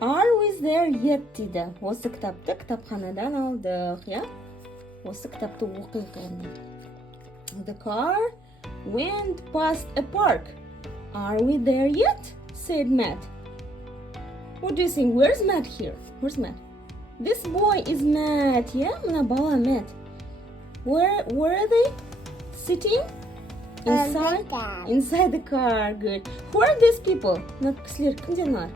Are we there yet дейді. Осы кітапты кітапханадан алдық, иә? Осы кітапты оқиық енді. The car went past a park. Are we there yet? Said Matt. What do you think? Where's Matt here? Where's Matt? This boy is Matt, yeah? Мына бала Matt. Where are they? Sitting? Inside the car. Good. Who are these people? Мына кісілер кімдер мыналар?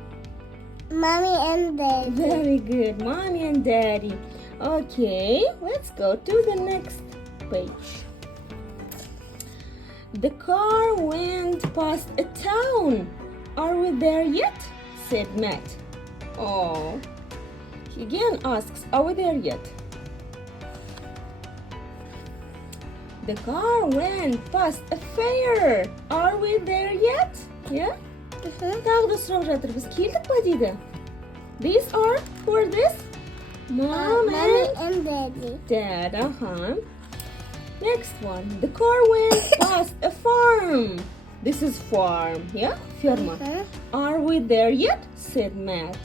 Mommy and Daddy. Very good. Mommy and Daddy. Okay, let's go to the next page. The car went past a town. Are we there yet? Said Matt. Oh. He again asks, are we there yet? The car went past a fair. Are we there yet? Yeah? Тағы да сұрап жатыр, біз келдік па дейді. These are, who are this? Mommy and Daddy. Dad, Next one. The car went past a farm. This is farm, yeah? Ферма. Are we there yet? Said Matt.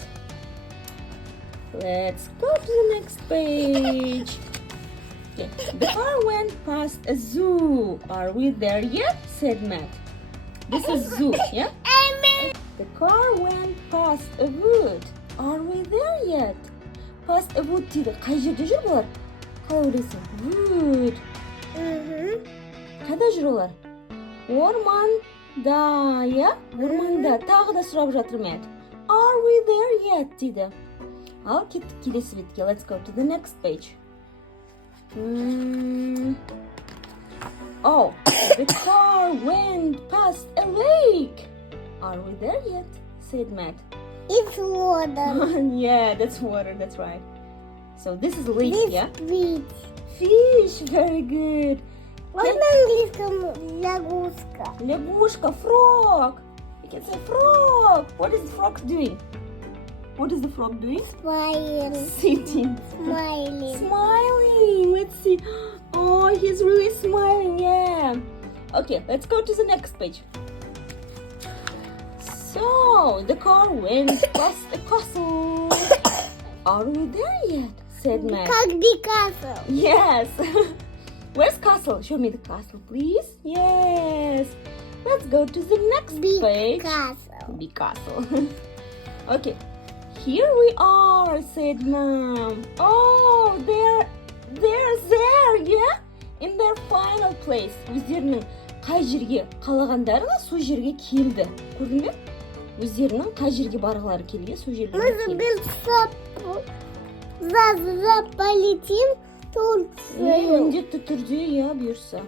Let's go to the next page. Okay. The car went past a zoo. Are we there yet? Said Matt. This is zoo, yeah? The car went past a wood. Are we there yet? Past a wood дейді. Қай жерде жүр бұлар? Қалай ойлайсың? Wood. Қайда жүр олар? Орманда, иә? Орманда. Тағы да сұрап жатыр Matt. Are we there yet? дейді. Ал кеттік келесі бетке. Let's go to the next page. Oh, the car went past a lake. Are we there yet? Said Matt. It's water. Yeah, that's water, that's right. So this is a lake, This yeah? Fish. Fish, very good. What на английском лягушка? Лягушка, frog. You can say frog. What is the frog doing? What is the frog doing? Smiling. Sitting. Smiling. Smiling. Let's see. Oh, he's really smiling, yeah. Okay, let's go to the next page. So, the car went past the castle. Are we there yet? Said Matt. Как the castle. Yes. Where's castle? Show me the castle, please. Yes. Let's go to the next Big page. castle. Big castle. Okay. Here we are, said Mom. Oh, they're there, yeah? In their final place. Өздерінің қай жерге қалағандары сол жерге келді. Көрдің бе? Өздерінің қай жерге барғылары келген, сол жерге келді. Завтра полетим в Турцию. Міндетті түрде, иә, бұйырса.